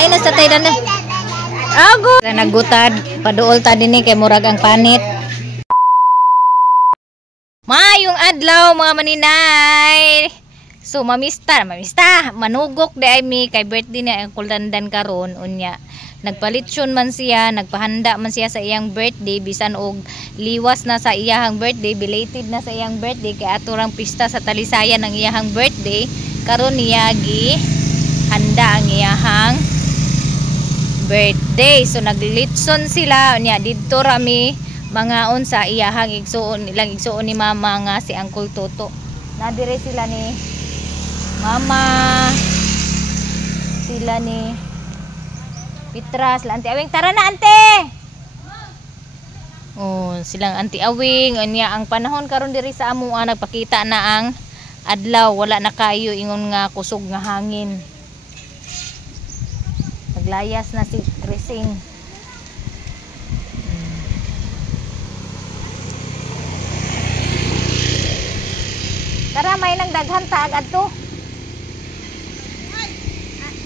tagain na sa tayo dandan. Ago! Nagutad, paduol ta din kay murag ang panit. Mayong adlaw mga maninay. So mamista, manugok di ay mi kay birthday ni ang kuldandan karon unya. Nagpalitson man siya, nagpahanda man siya sa iyang birthday bisan og liwas na sa iyang birthday, belated na sa iyang birthday kay aturang pista sa talisayan ng iyang birthday. Karon niya gi handa ang iyang birthday. So naglitson sila unya didto rami mga on sa iyang igsuon ilang igsuon ni mama nga si Uncle Toto. Nadire sila ni mama, sila ni Pitra, sila Auntie Awing. Tara na, Ante! Oh, silang Auntie Awing. Unya, ang panahon karon diri sa amuan, nagpakita na ang adlaw. Wala na kayo, ingon nga kusog nga hangin. Naglayas na si Crising. Tara, may nang daghan ta agad to.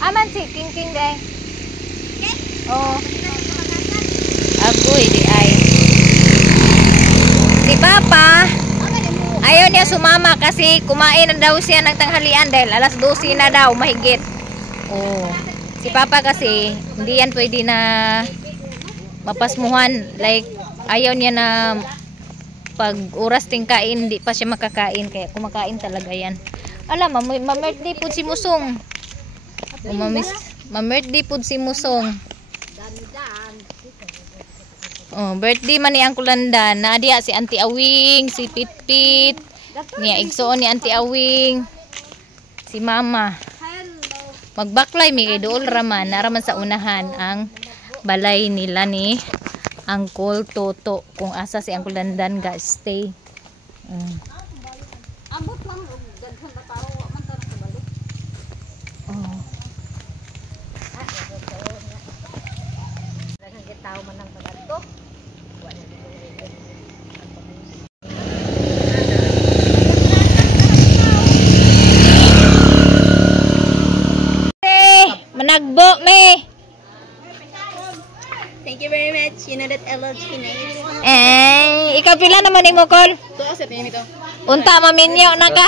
Aman si King day. Oh. Agoy di ay. Si Papa ayaw niya sumama kasi kumain na daw siya ng tanghalian dahil alas 12 na daw mahigit. Oh. Si Papa kasi hindi yan pwede na mapasmuhan, like ayaw niya na pag oras ting kain hindi pa siya makakain kaya kumakain talaga yan. Alam, ma-birthday po si Musong. Ma-birthday po si Musong. Oh, birthday man ni Uncle Landan. Nadia si Auntie Awing, si Pitpit. Niya igsoon ni Auntie Awing. Si Mama. Magbaklay mi kay dool raman, naraman sa unahan ang balay nila ni Uncle Toto kung asa si Uncle Landan ga stay. Ambot lang daghan ba tao man ta nakabalik. Oh. Daghan gyud tao man nang pagadto. Managbo me. Thank you very much. You know that I love chinese. Ikaw pila naman imo kol? To sa tingin ito. Unta maminyo na ka.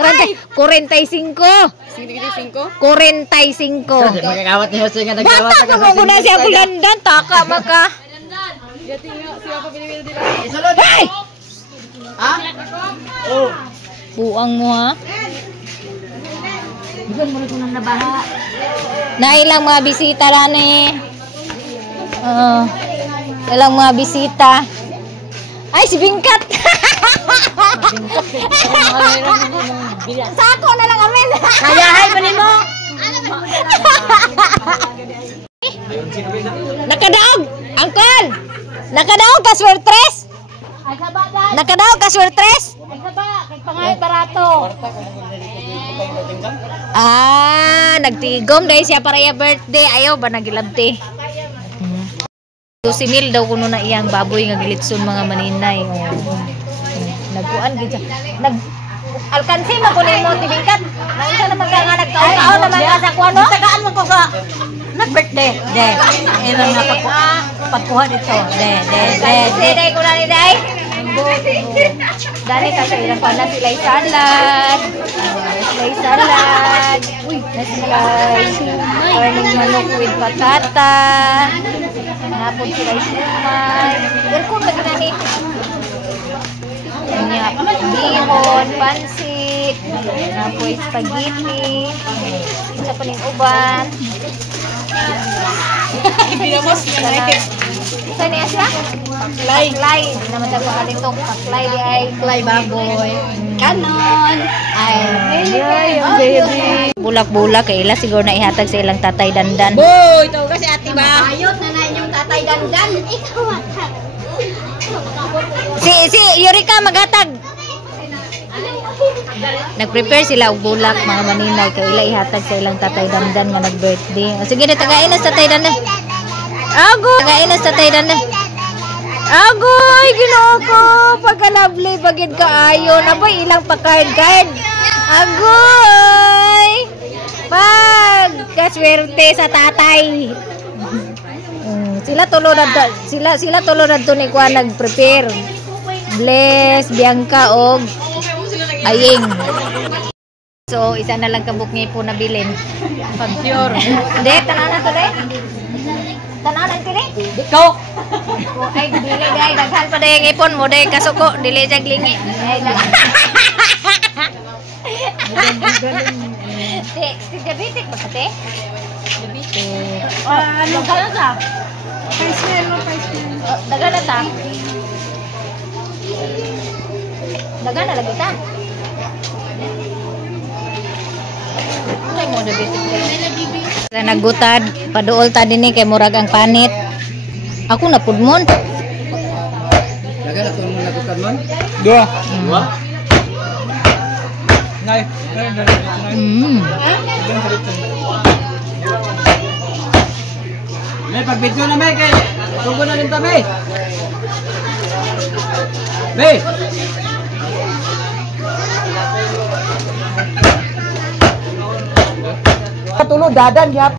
45. 55. 45. Magagawat ni Jose nga nagawat Bata ka mo na siya Landan, taka maka. Gati nga siya pa pinili dito. Isulod. Hey! Ha? Oh. Buang mo ha. Diyan mo rin nang nabaha. Nailang mga bisita lang eh. Ilang mga bisita. Ay, si Bingkat! Sako na lang amin! Kayahay pa ni mo! Nakadaog! Angkol! Nakadaog ka swertres! Nakadaog ka swertres! Pangay barato. Nagtigom dahil siya para iya birthday. Ayaw ba nagilabti? 12,000 daw kuno na iyang baboy nga gilitson mga maninay. Nagkuan gid siya. Alkansi man kuno mo tibingkat. Nang naman ka nga nagkaon naman ka sa kuno. Tagaan mo ko sa nag-birthday. De. Ira na pagkuha dito. De. Day ko na ni day. Dali ka sa ilang pala silay salad. Silay salad. Uy, nasilay. Karning manok with patata. Napon silay sumay. Welcome na gina ni. Bihon, pansit. Napoy spaghetti. Isa pa ning uban. Ibinamos niya na Isa niya siya? Paklay. Hindi naman siya pakalitong paklay di ay. Fly baboy. Kanon. Ay, baby. Bulak-bulak kay ila siguro na ihatag sa ilang tatay dandan. Boy, ito kasi ati ba? Ayot na na inyong tatay dandan. Ikaw matag. Si Eureka maghatag. Nag-prepare sila og bulak mga maninay kay ila ihatag sa ilang tatay dandan nga nag-birthday. O sige, tagain na sa tatay dandan. Ago, tagain na sa tatay dandan. Agoy, Ginoo ko, pagka-lovely bagid kaayo na ba ilang pa card. Agoy. swerte sa tatay. Sila tulo na to ni kuan nag-prepare. Bless, Bianca og Aying. So, isa na lang kabuk niya po nabilin. Pag-pure. Hindi, tananan to, de. Tananan to, de. Dito. Ay, dili, de. Daghan pa, de, yung ipon mo, de. Kasuko, dili, jaglingi. Ay, gabitik ba ka, te? Gabitik. Ano ka na ta? Paismel mo, paismel. Dagan na ta. Dagan na lagi ta. Ay mo gabitik. Sa nagutad, paduol ta dinhi kay murag ang panit. Ako na pudmon. Dagan na mo nagutad man. Dua. Dua. Nay. May pagbidyo na may kay. Tugo na rin ta may. May. Katulog dadan yap.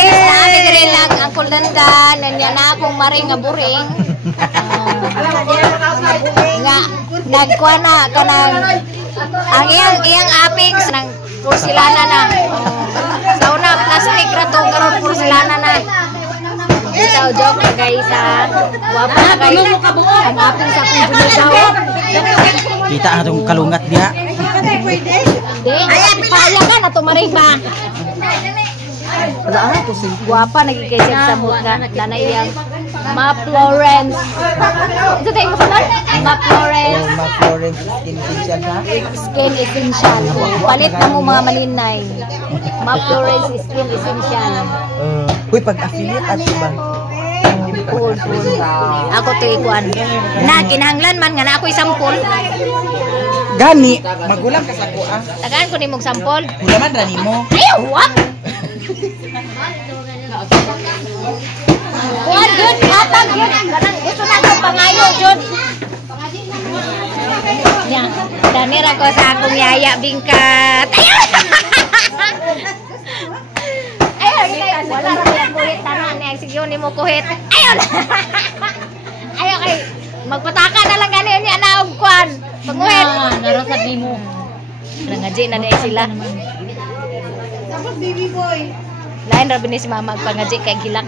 Sabi dire lang ang kuldandan nya na akong maring nga buring. Nga nagkuha na kanang ang iyang aping nang porselana na. Sa una plastic ra to karon porselana na. Bitaw joke na guys ha. Wapa na guys. Ang aping sa kung binasawa. Kita atong kalungat diha. Di, paya ka na tumaring ba? Wala ana to sing. Guwapa nagigay siya sa mukha na iyang Ma Florence. Ito tayo mo saman? Ma Florence. Ma Florence skin essential ha. Skin essential. Palit na mo mga malinay. Ma Florence skin essential. Uy pag-affiliate at ba? Cool. Ako to ikuan. Na kinahanglan man nga na ako'y sampol. Gani, magulang ka sa ko ah. Tagaan ko nimog sampol. Hulaman ra nimo. Ayaw, wak! Kuan jud, katag jud. Kanang gusto na ko pangayo jud. Nya, danira ko sa akong yaya bingkat. Ayaw, wala ra pala kuhit tanan niya sigyo nimo kuhit. Ayaw. Ayaw kay magpataka na lang gani niya na og kuan. Panguhit. Narasad nimo. Nangaji na niya sila. Tapos baby boy. Lain ra binis mama pangaji kay gilak.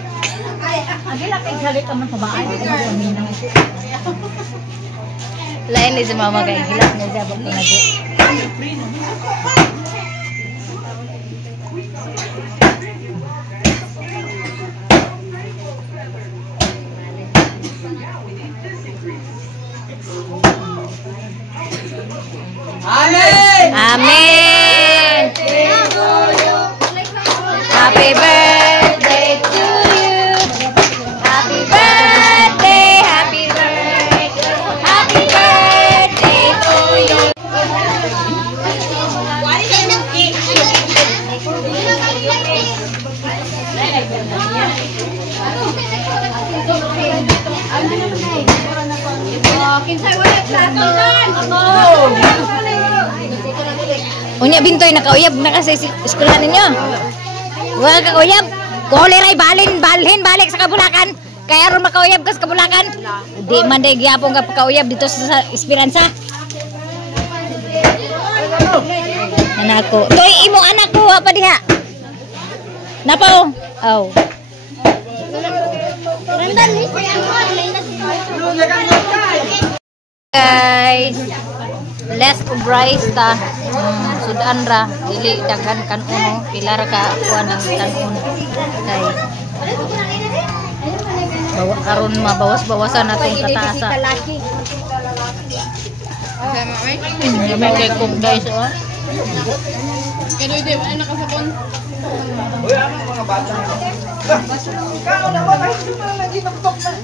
Ang gila kay galit man sa bahay. Lain ni si mama kay gilak na siya pag pangaji. Amen. Amen. Happy birthday to you. Happy birthday, happy birthday. Happy birthday to you. Unya bintoy nakauyab na kasi eskwela ninyo. Wala ka uyab. Koleray balhin balik sa Kabulakan. Kaya ron makauyab ka sa Kabulakan. Di man day gyapon ka pakauyab dito sa Esperanza. Anako. Toy imo anak ko pa diha. Napaw. Oh. Guys, less rice ta. Sudan ra dili daghan kan uno pila ra ka kuan ang tanon kay aron mabawas-bawasan natong kataasa. May kay cook guys oh. Kano ide wala nakasakon.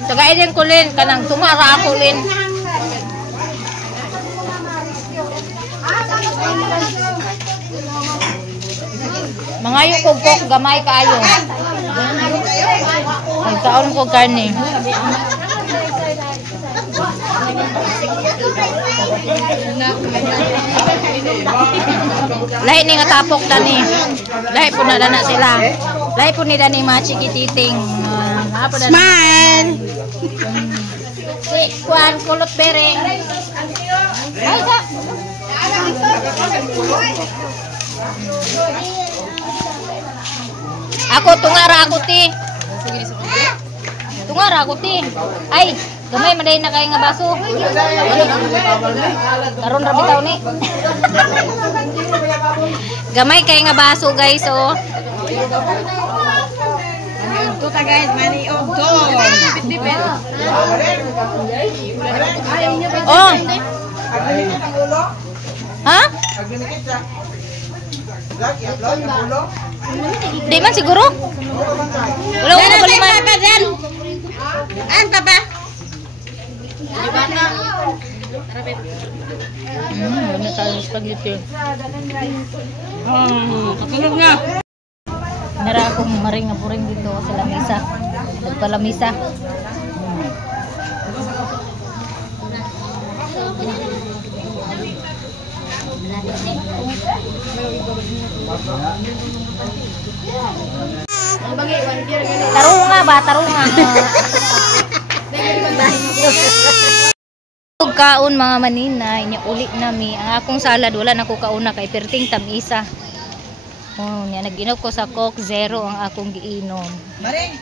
Saka din ko lin kanang tumara ako lin. Mangayo ko kok gamay kaayo. Nagtaon ko karne. Na Lahi ni nga tapok dani. Lahi po na dana sila. Lahi po ni dani mga chikititing. Smile! Si Juan kulot bereng. Ay, sa. Ako tungara ako ti. Tungara ako ti. Ay, gamay man na kay nga baso. Karon ra bitaw ni. Gamay kay nga baso guys oh. Tuta guys, mani og dog. Oh. Ha? Di man siguro? Wala ko baliman. An papa. Ano tayo spaghetti? Katulog na. Nara akong maring nga puring dito sa lamisa. Nagpalamisa. Tarunga ba? Tarunga. Kaon mga manina, inya uli nami. Ang akong salad wala na ko kauna kay perting tamisa. Oh, nya nag-inom ko sa Coke Zero ang akong giinom. Maring.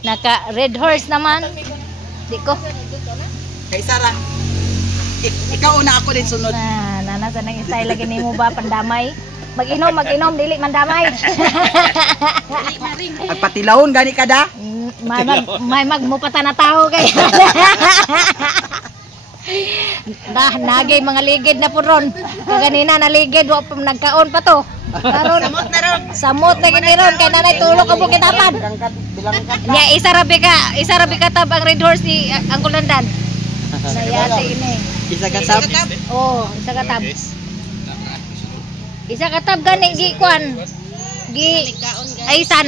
Naka Red Horse naman. Di ko. Kay Sara. Ikaw una ako din sunod. Nasa nang style lagi nimo ba pandamay? Mag-inom dili mandamay. Agpatilahon gani kada. May magmupata na tao kay. Nagay mga ligid na po ron. Kaganina na ligid wa pa nagkaon pa to. Karon samot na ron. Samot na gini ron kay nanay tulog ang bukitapan. Nya isa rabi ka tab ang Red Horse ni Uncle Landan. Sayate ini. Isa ka tab. Oh, isa ka tab. Isa ka tab gani gi kwan. Gi Aisan.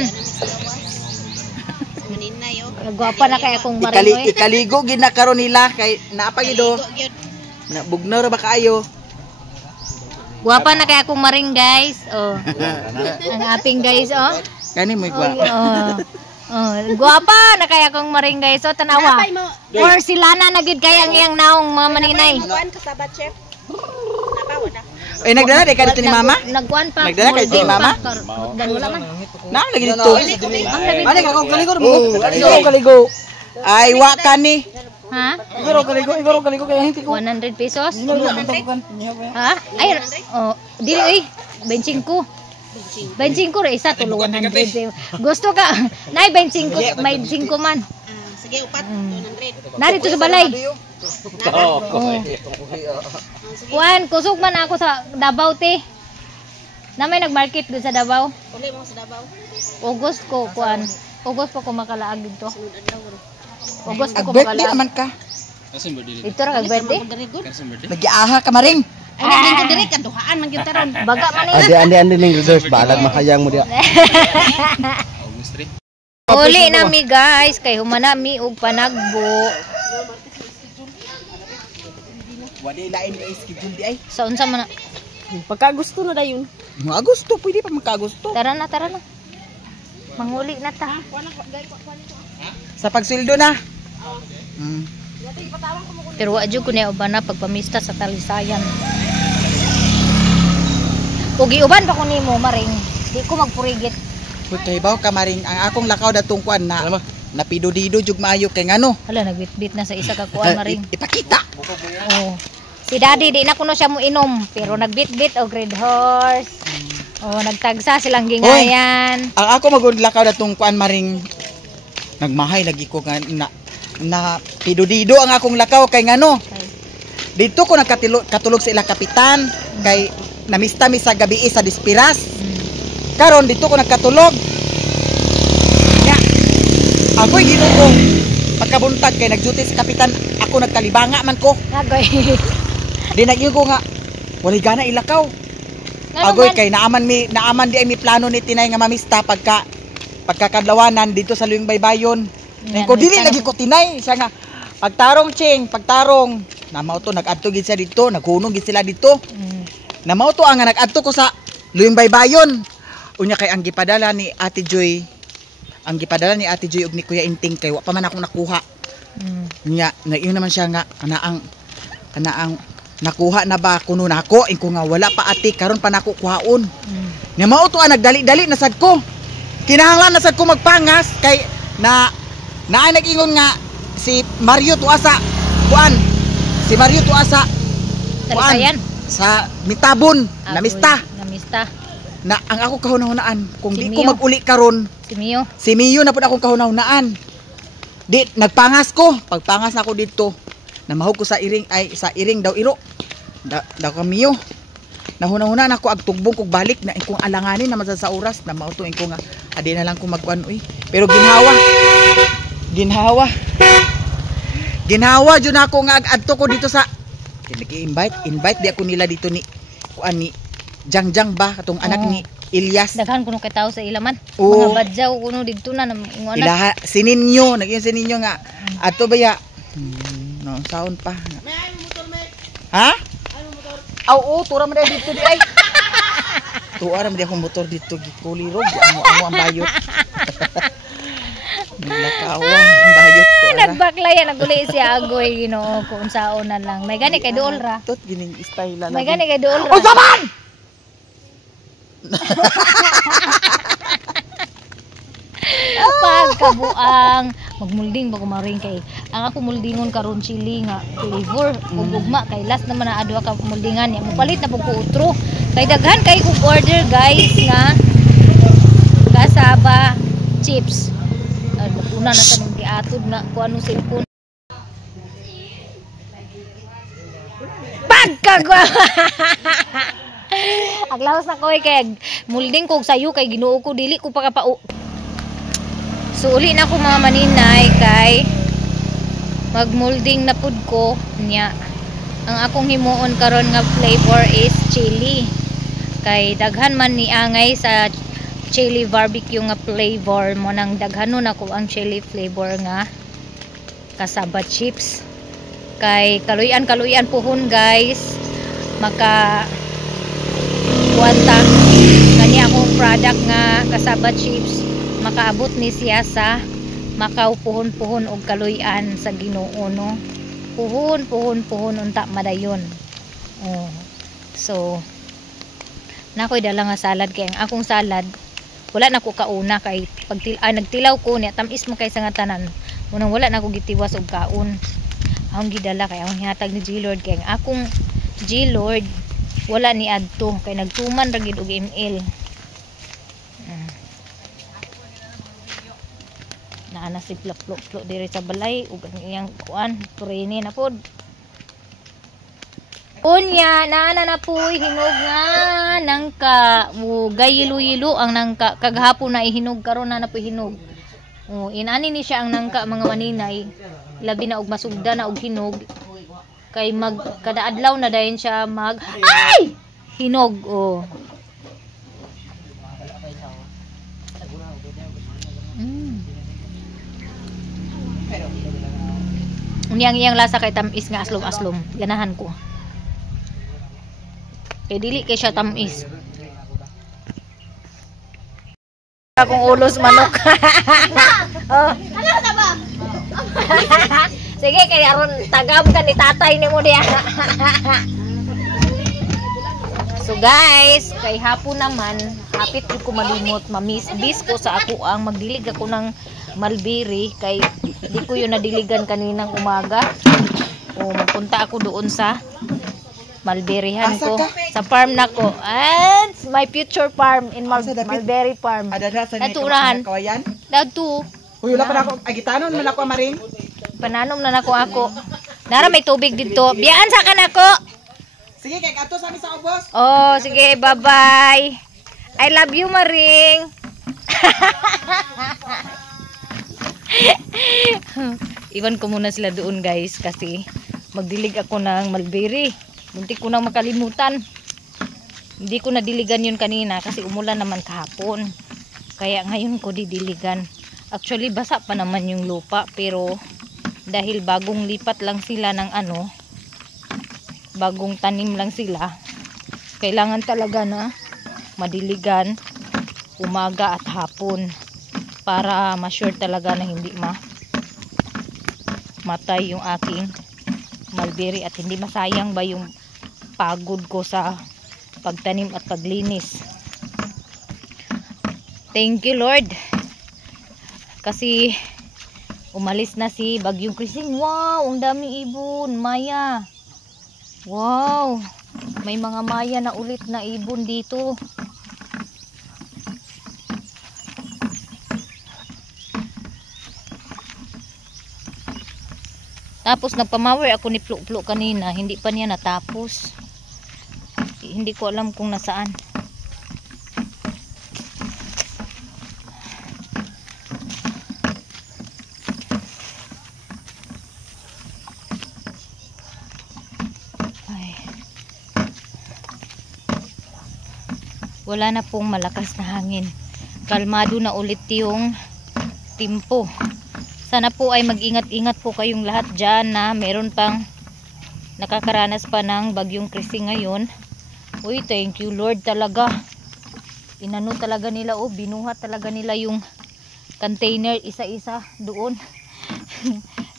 Nagwapa na kay akong maring. Ikaligo gid na karon nila kay napagido. Na bugnaw ra ba kaayo? Guwapa na kay akong maring guys. Oh. Ang aping guys oh. Kani mo igwa. Oh, guwapa na kay akong maring guys. So tanawa. Or sila na nagid kay ang iyang naong mga maninay. Kuan kasabat chef. Napawa na. Ay nagdala kay kadto ni mama? Nagkuan pa. Nagdala kay ni mama? Dan wala man. Na lagi dito. Ani ka kaligo mo. Kaligo. Ay wa kani. Ha? Igoro kaligo kay hindi ko. 100 pesos? Ha? Ay, oh, dili oy. Benching ko. Benching ko ra isa tulo 100. Gusto ka? Nay benching ko, may 5 man. Sige upat 200. Narito sa balay. Kuan, kusog man ako sa Davao te. Na may nagmarket doon sa Davao. Uli mo sa Davao. August ko kuan. August pa ko makalaag dito. August pa ko Birthday makalaag. naman ka. Ito ra kag birthday. Nag-aaha ka maring. Ay naging ko diri kaduhaan man gyud taron. Baga man ni. Andi ning reserve balag makayang mo dia. Uli na mi guys kay humana mi og panagbo. Wala lain ni schedule di ay. Sa unsa man na? Pagka gusto na dayon. Agosto pwede pa magka-Agosto. Tara na. Manguli na ta. Sa pagsweldo na. Pero wa jud ko na uban na pagpamista sa Talisayan. Ugi uban pa ko nimo maring. Di ko magpurigit. Kay baw ka maring ang akong lakaw datong kuan na napido-dido jug maayo kay ngano. Hala nagbitbit na sa isa ka kuan maring. Ipakita. Oh. Si Daddy di na kuno siya mo inom pero nagbitbit og Red Horse. Oh, nagtagsa silang gingayan. Ang ako maglakaw datong kuan maring nagmahay lagi ko nga na pido-dido ang akong lakaw kay ngano. Dito ko katulog sa ila kapitan kay namista mi sa gabi sa Dispiras. Karon dito ko nagkatulog. Ya. Ako'y ginugong pagkabuntag kay nagduty sa kapitan, ako nagkalibanga man ko. Nagoy. Di nagyo ko nga walay gana ilakaw. Agoy kay naaman di ay mi plano ni tinay nga mamista pagkakadlawanan dito sa Luwing Baybayon. Ko dili lagi ko tinay siya nga pagtarong ching, pagtarong Na mao to nag-adto gid siya dito, naghunong gid sila dito. Na mao to ang nag-adto ko sa Luyong Baybayon. Unya kay ang gipadala ni Ate Joy. Ang gipadala ni Ate Joy ug ni Kuya Inting kay wa pa man akong nakuha. Nya, naingon naman siya nga kana ang nakuha na ba kuno nako ingko nga wala pa ate karon pa nako kuhaon. Nya mao to ang nagdali-dali na sad ko. Kinahanglan na sad ko magpangas kay naay nag-ingon nga si Mario tuasa kuan. Si Mario tuasa Talisayan. Sa Mitabon, namista. Namista. Na ang ako kahunahunaan kung Si di ko Mio. mag-uli karon, Si Mio. na pud akong kahunahunaan. Di nagpangas ko, pagpangas na ako dito. Namahog ko sa iring daw iro. Daw kamiyo. Nahunahuna na ako ag tugbong kog balik na kung alanganin naman sa oras na mao to ko nga adi na lang ko magkuan uy. Pero ginhawa jud ako nga adto ko dito sa invite di ako nila dito ni kuan ni Jangjang ba katong anak ni Ilyas. Daghan kuno kay tawo sa ilaman. Oo. Mga badyaw kuno didto na ngona. Ilaha sininyo, naging sininyo nga ato ba ya? No, sound pa. Ha? Oo, tura man dito di ay. Tuwa ra man akong motor dito gikulirog amo ang bayot. Nakawa ang bayot to. Nagbaklaya naguli siya agoy Ginoo kung saon na lang. May gani kay duol ra. Tot gining style la. May gani kay duol ra. Unsa man? Pagkabuang magmulding bago maring kay ang ako muldingon karon chili nga flavor ug ugma kay last naman na adwa ka muldingan ya mopalit na pug ko utro kay daghan kay kog order guys nga kasaba chips una na tanong giatod na kuan no cellphone pagkagwa aglawas na ko kay mulding kog sayo kay Ginoo ko dili ko pa kapao. So uli na ko mga maninay kay magmolding na pud ko nya. Ang akong himuon karon nga flavor is chili. Kay daghan man ni angay sa chili barbecue nga flavor mo nang daghanon ako ang chili flavor nga kasaba chips. Kay kaluyan puhon guys. Maka kuwanta kani akong product nga kasaba chips makaabot ni siya sa makaupuhon-puhon og kaluyan sa Ginoo no. Puhon unta madayon. Oh. So nakoy dala nga salad kay ang akong salad wala na ko kauna kay nagtilaw ko niya tamis mo kay sa nga tanan. Unang wala na ko gitiwas og kaon. Akong gidala kay akong hihatag ni G-Lord kay ang akong G-Lord wala ni adto kay nagtuman ra gid og ML. Naana si plok diri sa balay ug ang iyang kuan prene na pod. Unya naana na puy hinog nga nangka gayilo-yilo ang nangka kaghapon na ihinog karon na puy hinog. Inani ni siya ang nangka mga maninay labi na og masugda na og hinog kay kada adlaw na dayon siya ay hinog Unyang lasa kay tamis nga aslom ganahan ko kay dili kay siya tamis akong ulos manok. Oh. Ano sa ba? Sige kay aron tagam ka ni tatay nimo diya. So guys, kay hapon naman hapit ko malimot mamiss ko sa ako ang magdilig ako ng mulberry kay di ko yun nadiligan kaninang umaga. Magpunta ako doon sa mulberryhan ko sa farm nako and my future farm in mulberry farm. Naturahan dagto. Uy, wala pa na ako agitanon man ako maring. Pananom na nako ako. Nara may tubig dito. Biyaan sa kanako. Sige kay ato sa mi sa ubos. Oh, sige, bye-bye. I love you, Maring. Iwan ko muna sila doon, guys, kasi magdilig ako ng mulberry. Muntik ko nang makalimutan. Hindi ko nadiligan yun kanina kasi umulan naman kahapon. Kaya ngayon ko didiligan. Actually, basa pa naman yung lupa, pero dahil bagong lipat lang sila ng bagong tanim lang sila, kailangan talaga na madiligan umaga at hapon para ma-sure talaga na hindi matay yung aking mulberry at hindi masayang ba yung pagod ko sa pagtanim at paglinis. Thank you Lord kasi umalis na si Bagyong Krising. Wow, ang daming ibon, Maya. Wow, may mga Maya na ulit na ibon dito. Tapos nagpamawer ako ni Plo kanina, hindi pa niya natapos. Hindi ko alam kung nasaan. Ay. Wala na pong malakas na hangin. Kalmado na ulit yung timpo. Sana po ay mag-ingat-ingat po kayong lahat dyan na meron pang nakakaranas pa ng Bagyong Krising ngayon. Uy, thank you Lord talaga. Inano talaga nila, oh, binuhat talaga nila yung container isa-isa doon.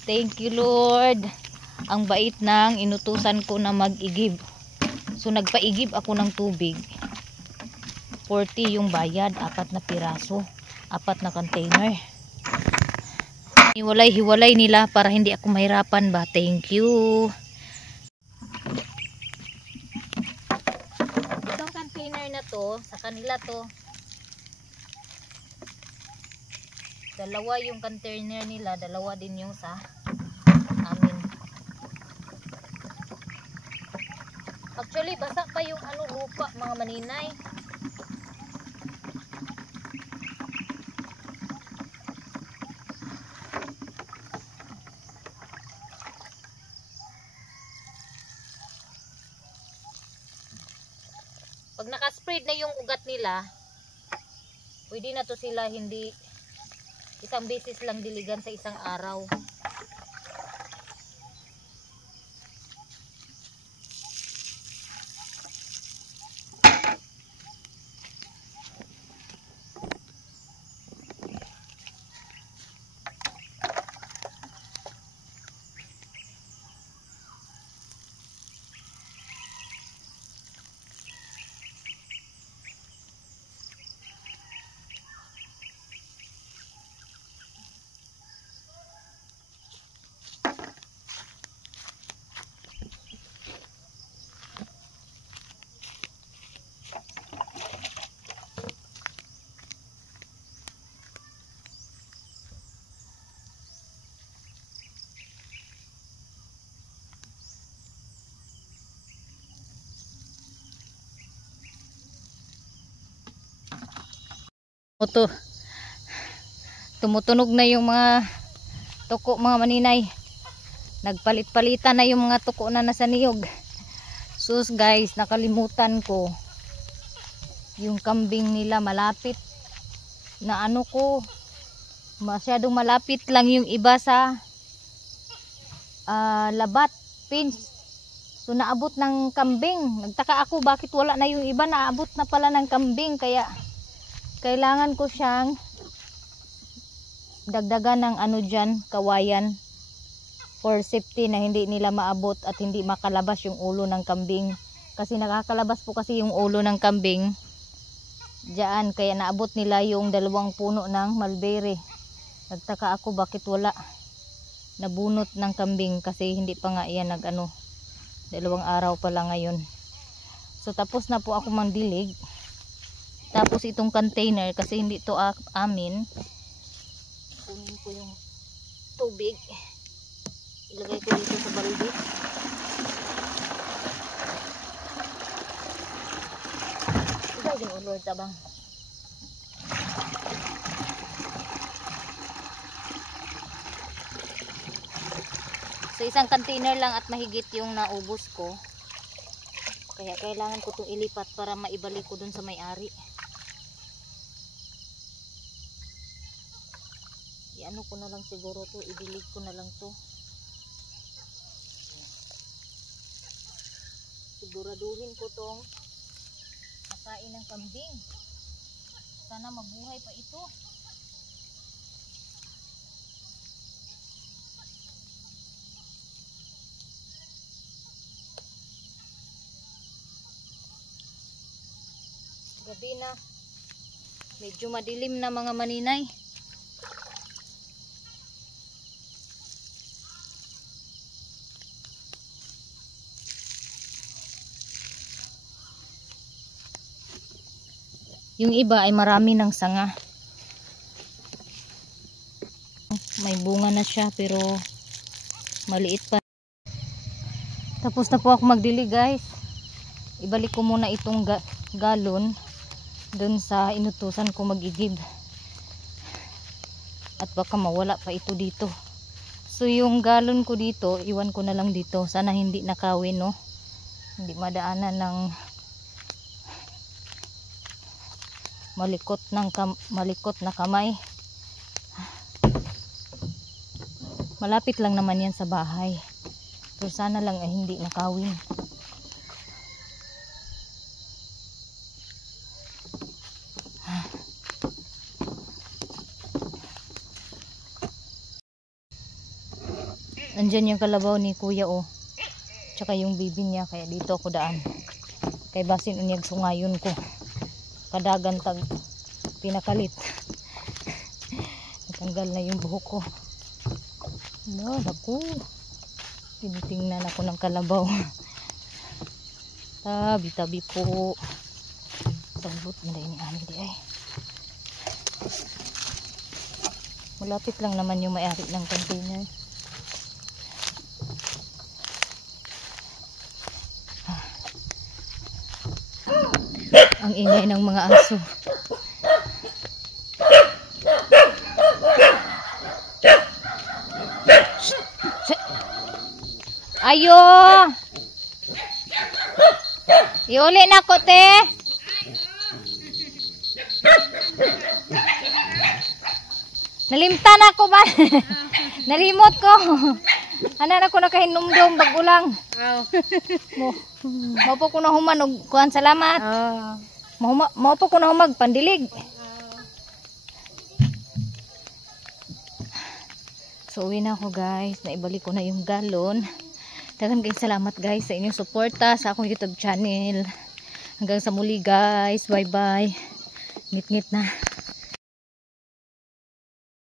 Thank you Lord. Ang bait ng inutusan ko na mag-igib. So nagpaigib ako ng tubig. 40 yung bayad, 4 na piraso, 4 na container. Hiwalay-hiwalay nila para hindi ako mahirapan ba. Thank you. Itong container na to, sa kanila to. Dalawa yung container nila, dalawa din yung sa amin. Actually, basa pa yung lupa, mga maninay. Pag nakaspread na yung ugat nila, pwede na to sila hindi isang beses lang diligan sa isang araw. Tumutunog na yung mga tuko, mga maninay. Nagpalit-palitan na yung mga tuko na nasa niyog. Sus guys, nakalimutan ko yung kambing nila malapit na masyadong malapit lang yung iba sa labat pins. So naabot ng kambing. Nagtaka ako bakit wala na yung iba, naabot na pala ng kambing, kaya kailangan ko siyang dagdagan ng dyan, kawayan for safety na hindi nila maabot at hindi makalabas yung ulo ng kambing. Kasi nakakalabas po kasi yung ulo ng kambing dyan, kaya naabot nila yung 2 puno ng mulberry. Nagtaka ako bakit wala nabunot ng kambing kasi hindi pa nga yan 2 araw pa lang ngayon. So tapos na po ako mandilig. Tapos itong container, kasi hindi to amin, kunin ko yung tubig, ilagay ko dito sa balde. Ibay din ulor tabang. So isang container lang at mahigit yung naubos ko, kaya kailangan ko itong ilipat para maibalik ko dun sa may-ari. Ano ko na lang siguro to, ibilig ko na lang to. Siguraduhin ko tong makain ng kambing. Sana mabuhay pa ito. Gabi na. Medyo madilim na mga maninay. Yung iba ay marami ng sanga. May bunga na siya pero maliit pa. Tapos na po ako magdili guys. Ibalik ko muna itong galon dun sa inutusan ko mag-igib. At baka mawala pa ito dito. So yung galon ko dito, iwan ko na lang dito. Sana hindi nakawin, no? Hindi madaanan ng malikot na kamay. Malapit lang naman yan sa bahay. Pero sana lang ay hindi nakawin. Andyan yung kalabaw ni kuya oh. Tsaka yung bibi niya, kaya dito ako daan. Kay basin unyag sungayon ko. Kadagan tag pinakalit. Natanggal na yung buhok ko. Wala, naku. Tinitingnan ako ng kalabaw. Tabi-tabi po. Sagbot na rin ni Ani di ay. Malapit lang naman yung may-ari ng container. Ang ingay ng mga aso. Ayo! Iuli na ko, te. Nalimtan ako ba? Nalimot ko. Anan ako nakahinumdum bagulang. Mao po ko na human og kuan salamat. Mao po ko na humag pandilig. So uwi na ako guys. Naibalik ko na yung galon. Daghang salamat guys sa inyong suporta sa akong YouTube channel. Hanggang sa muli guys. Bye bye. Ngit-ngit na.